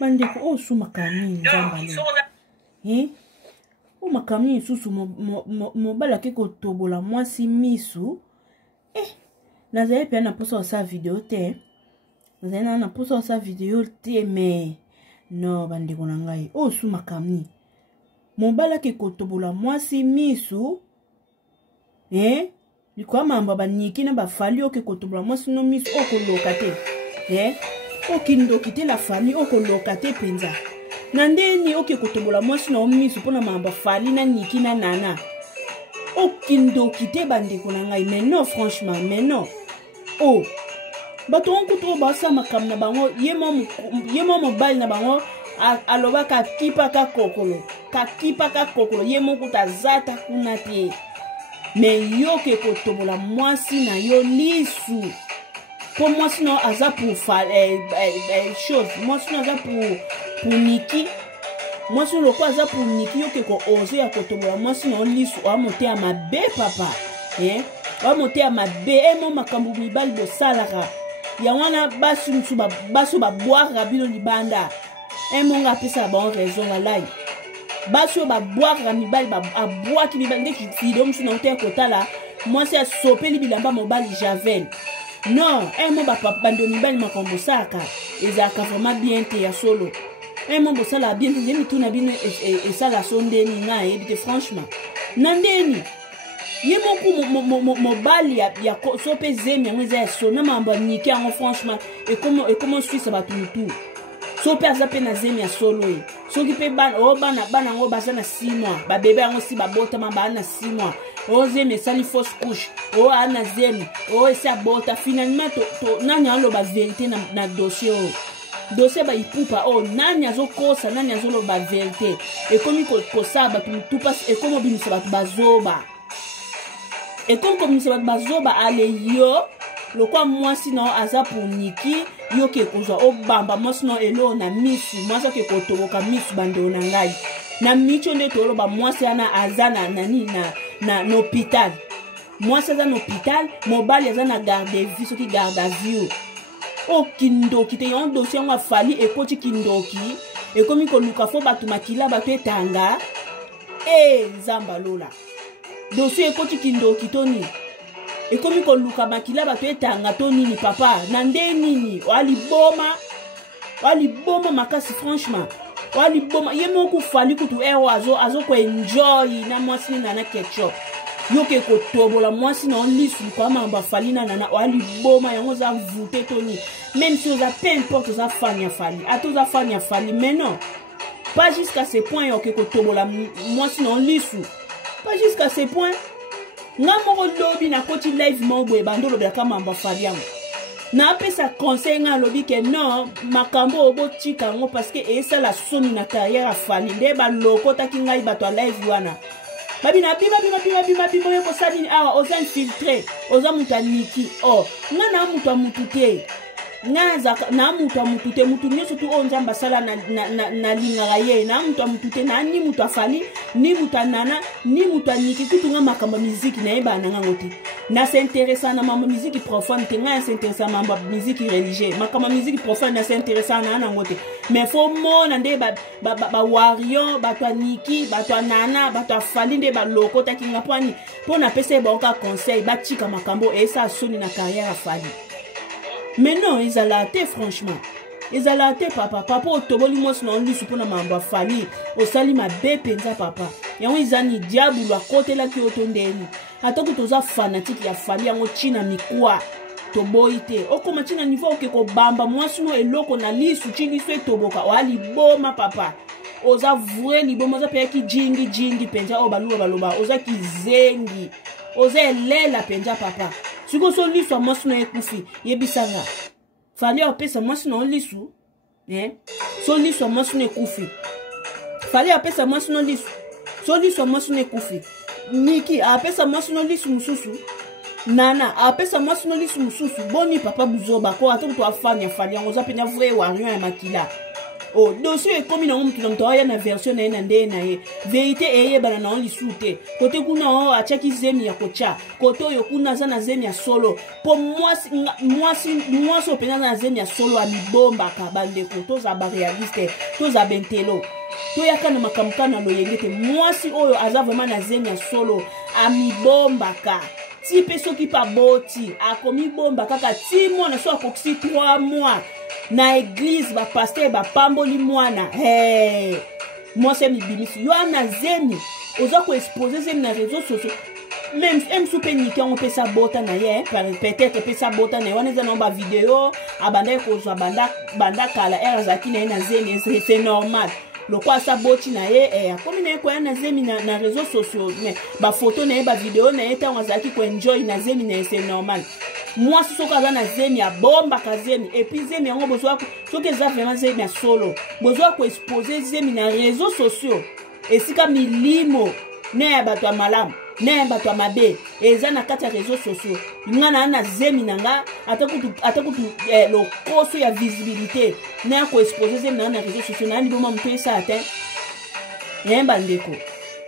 bandeko o su makamini nzamba lo o makamini susu mobala ke ko tobola mwasi misu nazali pe na posa sa video te nazali na posa sa video te mais no bandeko na ngai o su makamini mobala ke ko tobola mwasi misu likwa mamba baniki na bafali oke ko tobola mwasi no misu o ko lokate okindo kite la famille okolokate penza nandeni oke kotobola mwasi na omisu pona mamba fali na niki na nana okindo kite bandeko na ngai mais non franchement mais non bato onkuto basa makam na bango yemo mobile na bango aloba kakipa ka kokolo yemo kutazata kuna te mais yo ke kotobola mwasi na yo lisu. Pour moi, sinon, ça pour faire chose. Moi, sinon, ça pour Niki. Moi, sinon, quoi, ça pour Niki, ok, qu'on ose à côté de moi, sinon, on lit, on va monter à ma baie, papa. On va monter à ma baie, mon macambo, bal de salara. Yawana, basu, boire, rabino, libanda. Mon gars, ça, bon, raison, la laï. Basu, boire, rabibal, à boire, qui libande, qui fidom, sinon, t'es à côté là. Moi, c'est à soper, libanda, mon bal, javel. Non, mon papa bandoni bal makambo saka ezaka vraiment bien te ya solo. Mon bosala bien te yemi tuna bino et ça la sondeni na ebite franchement. Nandeni. Yemo mo bal ya sope zemi ngeza so na mamba niki en franchement et comment suis ça batu tout. Sope azape na zemi ya solo e. So ki pe bana ngo basa na 6 mois. Ba bébé ngo si ba bota mamba na 6 mois. Zemi sali fausse couche. Ana zemi. Essa bota finalement to nani alo ba vérité na dossier dossier ba ipupa nani azokosa nani azolo ba vérité et comme ko saba tout passe et comme binisa ba bazoba et comme binisa ba bazoba ale yo lokwa mwasi na aza pour Niki yo ke kozwa obamba mwasi na elo na misu mwasi ke kotoboka misu bando na ngai na micho nde to loba mwasi ana azana nani na hôpital. Moi, c'est un hôpital, mobile, c'est un garde de vie, ce qui garde à vue. Kindo, qui te un dossier, on a fallu, et quand Kindo qui, et comme il y a un batu makila, batu tanga, Zambalola. Dossier, et quand Kindo qui toni, et comme il y a un makila, batu tanga, toni, ni papa, nande nini, wali boma, makasi, franchement. Wali boma, yemo ku fallu, kutu azo ko enjoy, na mwasi na ketchup. Yo ke kotobola mwasi na lisu kwa mamba falina nana wali boma yango za voûter toni même si on a peu importe za fanya fali ato za fanya fali mais non pas jusqu'à ce point yo ke kotobola mwasi na lisu pas jusqu'à ce point ngamo lobi na koti live mobwe bandolo bya kama mamba fali yango na pesa conseil nga lobi ke non makambo obo tika ngo parce que esa la somi na carrière fali nde ba lokota kingai bato live wana babina bima yo kosali awa oza infiltré oza muta Niki ngana muta mutute ngaza na muta mutute mutu nyoso tu onjamba sala na lingara ye na muta mutute na ni muta fali ni muta nana ni muta Niki kutunga makamba musique na eba na ngoti na s'intéressa na mamba musique profonde te nga s'intéressa mamba musique religieuse makamba musique profonde na s'intéressa na ngoti mais faut mona nde ba warrior ba to Niki ba to nana ba to fali nde ba lokota kinga pwani pona pese ba oka conseil ba chika makambo et ça soni na carrière fali. Mais non, ils allaient te franchement. Ils allaient te papa. Papa, au toboli mos na only supona mamba fali. Au sali ma be penza papa. Yango izani diable wa kote la ki otondeni. Atoko toza fanatique ya fali yango china mikwa. Toboite. Okoma china niveau ke ko bamba mwasi no eloko na lisu chini swe toboka. Wali boma papa. Oza vure li boma oza pe ki jingi penza baloba. Oza ki zengi. Oza elela penza papa. Suko so lisu a mwasi no ekufi. Yebisanga. Fali apesa mwasi no lisu. So lisu a mwasi no ekufi. Fali apesa mwasi no lisu. So lisu a mwasi no ekufi. Niki apesa mwasi no lisu mususu. Nana apesa mwasi no lisu mususu. Boni papa buzoba. Ko atoko to afanya fali. Yango za penya vre warrior ya makila. oh dossier comme na mutu na mtoya na version na ina nde na ye vérité eye bana na only sute kote kuna o achaki zemi ya kocha kote yo kuna za na zemi ya solo po mwasi opena na zemi ya solo amibomba ka bandeko toza ba realiste toza bentelo to yaka na makamka na loyengete mwasi oyo aza vraiment na zemi ya solo amibomba ka ti pe soki pa boti akomi bomba kaka ti mwana so akoksi 3 mois na église ba pasteur ba pamboli mwana mwasi mibimisi yo na zemi oza ko exposer zemi na réseaux sociaux même soupe niki on peut sa bota na ye peut-être peut sa bota na wana za nomba vidéo abanda ko zo banda kala era zaki na zemi c'est normal le quoi sa boti na ye akomi na ko na zemi na réseaux sociaux mais ba photo na ye ba vidéo na ye ta wazaki ko enjoy na zemi na c'est normal moi si soka za na zemi ya bomba ka zemi et puis zemi yango bozwa soki za vraiment zemi ya solo bozwa ko exposer zemi na réseaux sociaux esika milimo ne ya bato ya malamu ne ya bato ya mabe eza na kati ya réseaux sociaux ngana na zemi nanga atakutu lokoso ya visibilité ne ya ko exposer zemi na réseaux sociaux na liboma mtu esa ate yemba ndeko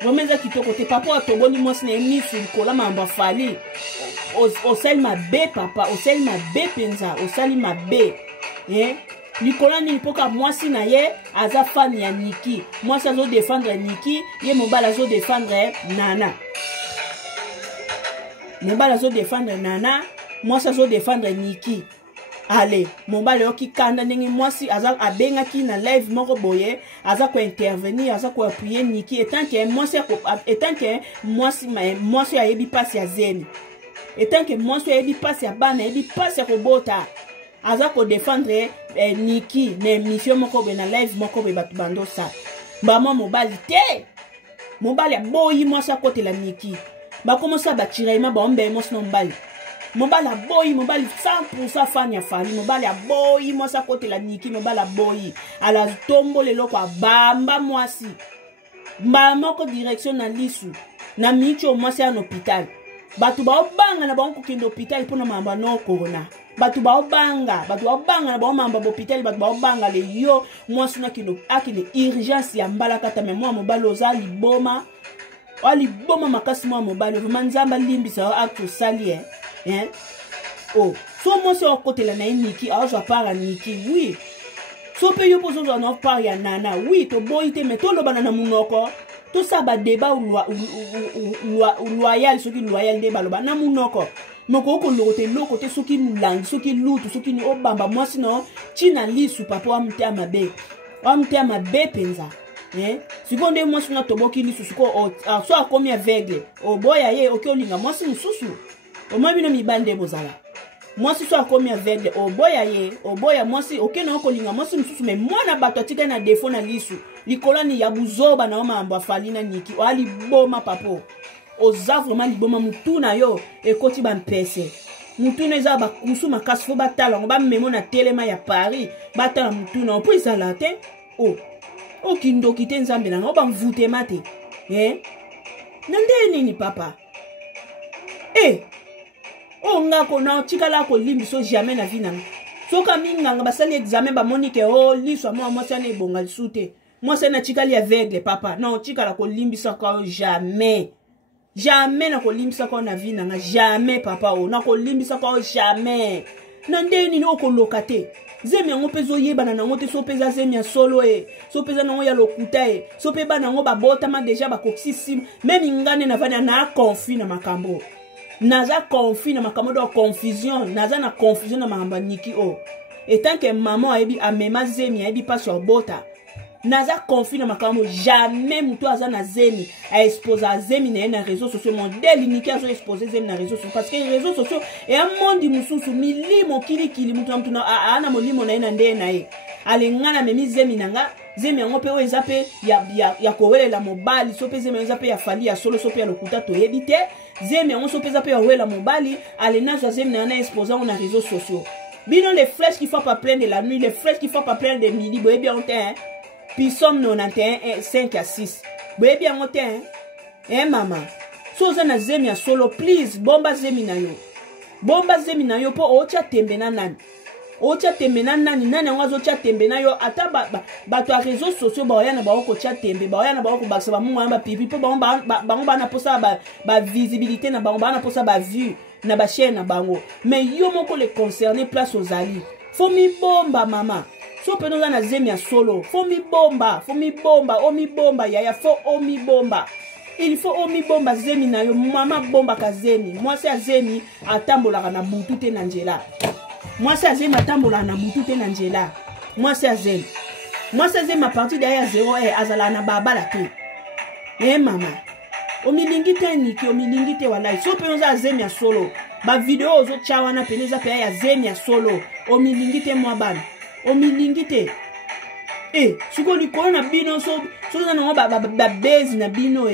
bomeza kitoko te papa atoboni mwasi na emisu likola mamba fali osali mabe papa osali mabe penza osali mabe likola nini poka mwasi na ye aza fan ya Niki mwasi azo défendre Niki ye mobala azo défendre Nana mobala azo défendre Nana mwasi azo défendre Niki allez mobala yoki kanda ndenge mwasi aza abengaki na live moko boye aza ko intervenir aza ko appuyer Niki etant que mwasi ayebi pasi ya zeni etant que mwasi ayebi pasi ya bana ayebi pasi ya kobota aza ko défendre Niki na émission moko be na live moko be batu bando sa mbama mobali te mobali aboyi mwasi akotela Niki bakomosa batiraima baombe mwasi na mobali aboyi mobali 100% fan ya fali mobali aboyi mwasi akotela Niki mobali aboyi ala tombo lelo kwa bamba mwasi mbamoko direction na lisu na micho mwasi ya hôpital batu baobanga na bango kokende hôpital mpona mamba no corona batu baobanga na bango mamba hôpital batu baobanga le yo mwasi na kilo akile urgence ya mbala kata me mwa mobali oza liboma makasi mwa mobali vraiment nzamba limbisa o acte sali oh so mwasi okotela na Niki azwa para Niki oui so pe yo pozo na par ya Nana oui to boy te me to lobana na munoko tout ça ba débat loyal soki loyal de baloba na munoko moko ko lokote lokote soki mulangi soki lutu soki ni obamba mwasi no china lisu papa amte mabe penza sikonde mwasi na toboki lisu suko so akomi aveugle oboya ye okolinga mwasi mususu omabi no mibande bozala mwasi so akomi aveugle oboya mwasi okena okolinga mwasi mususu me mwana bato atika na défaut na lisu likolani ya buzoba na mambo afali na Niki ali boma papo oza vraiment liboma mutu na yo ekoti ba mpese mutu na eza ba kusu makasi fo batala ba memo na telema ya Paris batala mutu na po izala te o kindoki te nzambe na ba mvute mate nande nini papa ngako na chikala ko limbiso jamais na vie na soka minganga basali examen ba monike liswa mwasi na ebonga lisute mwasi na chikali aveugle papa non chikala ko limbisa ka jamais na ko limbisa ka na vie na jamais papa na ko limbisa ka jamais na ndeni no ko lokate zemi yango pezo yebana nango te so peza zemi ya solo so peza nango ya lokuta so pe bana nango babotama deja bakoksisi même ngane na vana na conflit na makambo naza conflit na makambo do confusion naza na confusion na mamba Niki etant que maman ayebi amema zemi ayebi pas sur bota naza conflit na makambo jamais mutu aza na zemi a expose zemi na réseaux sociaux modèle Niki azo expose zemi na réseaux sociaux parce que les réseaux sociaux et un monde mususu milimo kilikili mutu na ana molimo na ena nde na ye alengana memi zemi nanga zemi yango pe o eza pe ya kowelela mobali so pe zemi eza pe ya fali ya solo so pe ya lokuta to yebite zemi yango so pe eza pe ya wela mobali alenazo zemi na expose on na réseaux sociaux bino les flèches qui font pas plein de la nuit les flèches qui font pas plein de midi boye bien on te puis somme 91 5 à 6 boye bien on te mama so za na zemi ya solo please bomba zemi na yo po ocha tembe na nani ocha tembe na nani yango ocha tembe na yo ata bato ya réseaux sociaux baoya na bao kocha tembe baoya na bao kobakisa bamungu na bapipi mpo bango bana posa ba visibilité na bango bana posa ba vue na ba chaîne na bango mais yo moko le concerné place aux ali faut mi bomba mama so pe noza na zemi ya solo faut mi bomba o mi bomba yaya faut o mi bomba il faut o mi bomba zemi na yo mama bomba ka zemi mwasi ya zemi atambolaka na butu te na nzela mwasi ya zemi atambolaka na butu te na nzela mwasi ya zemi a partir de ya 0 azala na babala te mama omilingi te niki omilingi te walai so pe noza zemi ya solo ba video ozo chawana peneza pe ya zemi ya solo omilingi te mwa bana omilingi te siko likolo na bino so za nango ba base na bino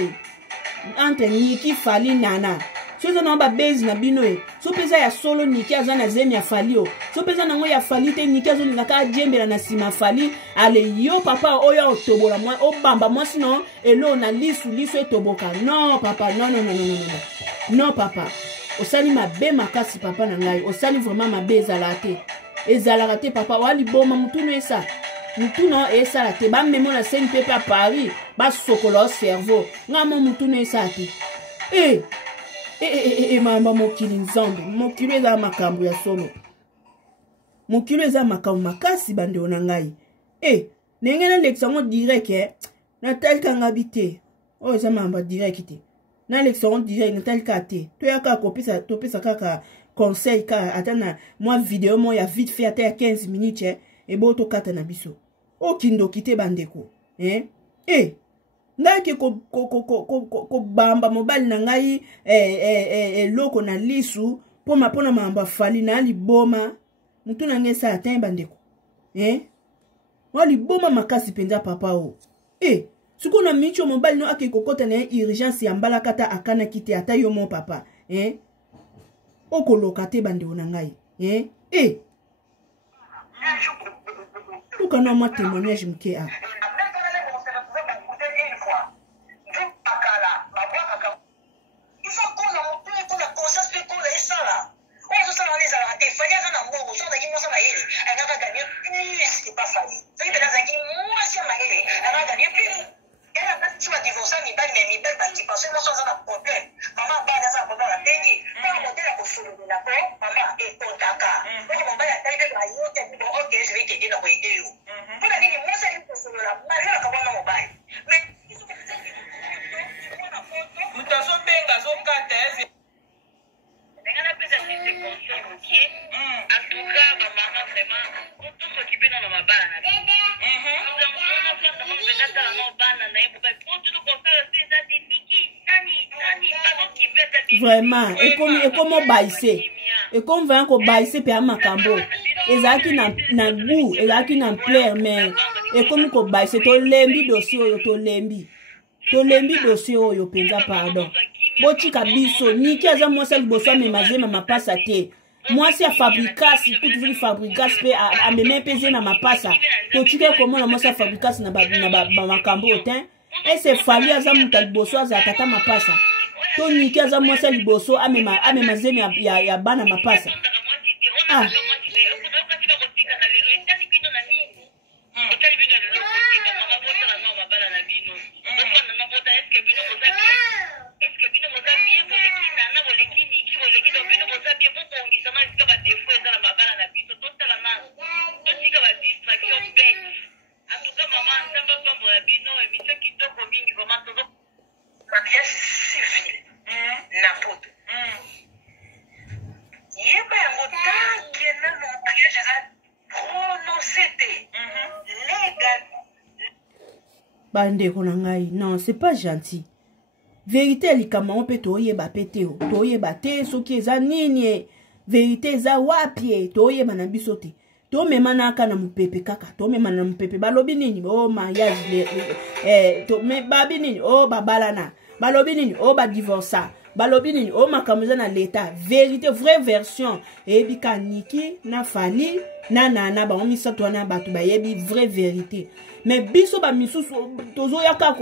entre niki fali nana so za nango ba base na bino so peza ya solo niki aza na zemi ya fali so peza nango ya fali te niki azo linaka jembela na sima fali ale yo papa oyo otobola mwa obamba mwa sino elo na lisu etoboka non papa non papa osali mabe makasi papa na ngai osali vraiment mabe ezalaka te papa wali boma mutuno esa mutuno esala te bamemo na scène pepe à Paris basokola o cerveau ngamo mutuno esa te mamba mokili nzambe mokili eza makambo ya solo mokili eza makambo makasi bandeko na ngai ndenge nalekisa ngo direct natalikanga bite oyo eza mamba direct te nalekisa ngo direct natalika te toyaka topesa kaka conseil ka ata na mwa video mo ya vite fait ata ya 15 minutes ebo tokata na biso okindoki te bandeko ngai ke ko bamba mobali na ngai eloko na lisu pona mamba fali na liboma mutu na ngai sa atin bandeko wali boma makasi penza papa siko na micho mobali no ake kokota na urgence ya mbala kata akana kite ata yo mon papa okoloka te bandeko na ngai tukana mwa témoignage mke vraiment ekomo baise ekomo vraiment ko baise pe amakambo ezaki na goût ezaki na plaire mais ekomo ko baise to lembi dossier oyo penza pardon botika biso niki aza mwasi liboso amemazema mapasa te mwasi ya fabrikasi kutuzuli fabrikasi pe ameme peze na mapasa totike komona mwasi ya fabrikasi na makambo te ese fali aza muta liboso aza tata mapasa to niki aza mwasi liboso amemazemi ya bana mapasa bandeko na ngai non c'est pas gentil vérité likama on peut toyeba pete toyeba te soki eza nini vérité eza wapi toyeba na biso te to mema na aka na mupepe kaka to mema na mupepe balobi nini mariage to me babi nini babalana balobi nini ba divorça balobi nini makambo na l'état vérité vraie version ebika niki na fali na nana ba misato na batu ba yebi vraie vérité mais biso ba misusu tozo yaka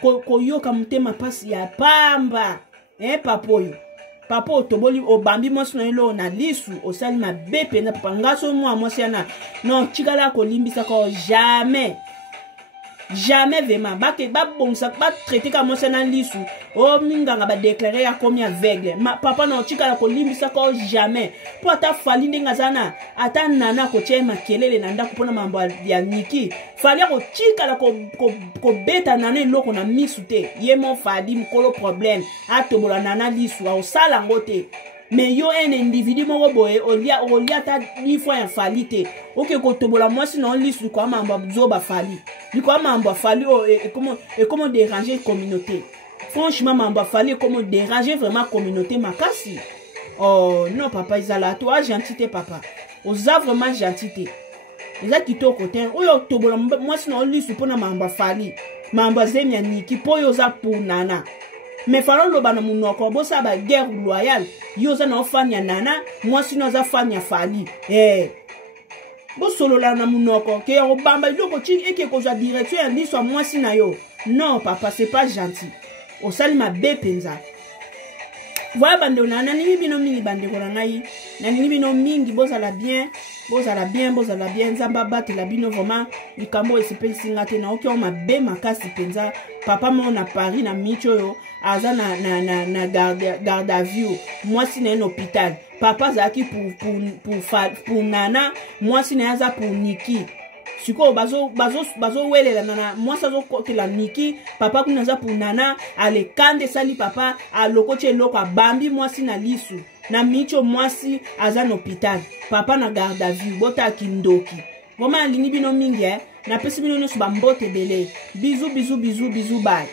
ko yoka mutema pasi ya pamba papoyo papa otoboli obambi mwasi na elo na lisu osali mabe penza papa ngaso mwa mwasi yana non tikala kolimbisa ko jamais jamais vraiment ba bonsa ba traiter ka mwasi na lisu o minganga ba déclarer ya komi aveugle papa non tikala kolimbisa ko jamais po ata fali ndinga zana ata nana ko tie makelele na ndako pona mambo ya niki fali ko tikala ko beta nana eloko na misu te ye mo fali mkolo problème atobola nana lisu au sala ngote mais yo un individu moko boye olia ta ni fois ya fali te oke ko tobola mwasi na lisu ko mambo zoba fali liko mambo fali et comment déranger communauté. Franchement, mambo fali comment déranger vraiment communauté makasi. Oh non papa izala toi gentité papa. Oza vraiment gentité. Eza kitoko te. Oyo tobola mwasi na lisu pona mambo fali. Mambo zemya niki po yo za pour nana. Mais falo loba na munoko bosa ba guerre loyale. Yo za na fan ya nana, mwasi na za fan ya fali. Bo solo la na munoko ke obamba iloko ti eke ko za direction ya liso mwasi na yo. Non papa, c'est pas gentil. O sali mabe penza. Voilà bande nana ni bino mingi bande ko ngai. Na ni bino mingi bozala bien, bozala bien nzamba bate la bino vraiment likambo esipeli singate na oki o mabe makasi penza. Papa mo na Paris na micho yo aza na garde à vue. Moi si na un hôpital. Papa zaki pour nana, moi si na za pour Niki. Siko bazo wele la nana moi ça zo ko la Niki papa kuna za pour nana ale kande sali papa aloko che loko bambi moi si na lisu na micho moi si aza na hôpital papa na garde à vue bota kindoki vraiment lingi bino mingi na pesi bino nyusu ba mbote bele bisous bye.